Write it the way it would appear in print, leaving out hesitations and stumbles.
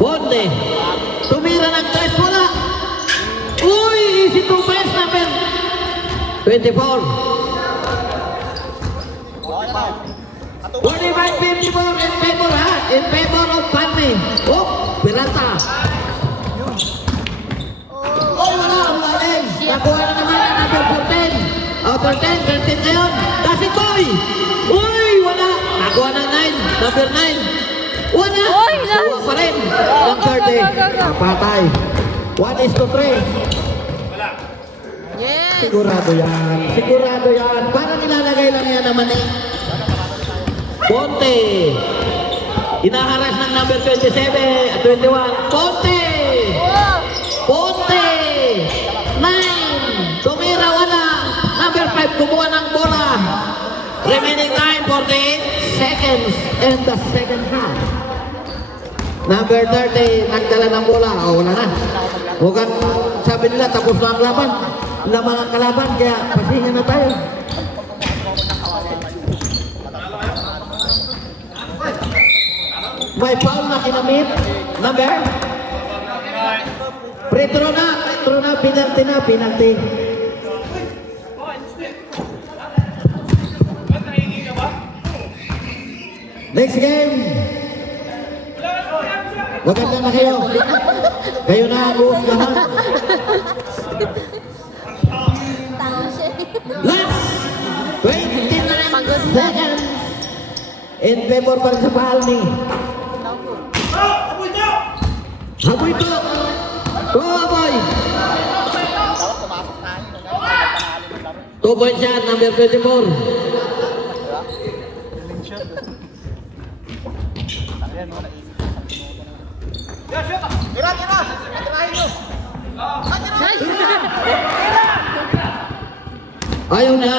Ponte. Tumira ng 3, wala. Uy, easy to best number 24. 45-54 in favor, ha? In favor of Panty. Oh, Pirata. Oh, wala ang laing. Nakuha na naman ang number 14. Outer 10, 13 ngayon. That's it, boy. Uy, wala. Nakuha ng 9. Number 9. Wala. Nakuha pa rin. Ang 30. Patay. 1:3. Yes. Sigurado yan. Sigurado yan. Para nilalagay lang yan naman eh. Ponte. Inaharas ng number 27 at 21. Ponte. Ponte. 9. Tumira, wala. Number 5, kumuha ng bola. Remaining time, 48 seconds in the second half. Number 30, nagdala ng bola. O, wala na. Mukhang sabi nila, tapos na ang laban. Lamang ang kalaban, kaya pasingan na tayo. May foul na kinamit. Number? Pretro na, penalty. Next game. Maganda na kayo. Kayo na ang uusgahan. Last 29 seconds. In favor pa sa Palmi. Haboy to. Go, boy. 2 point shot, number 24. Ayaw na.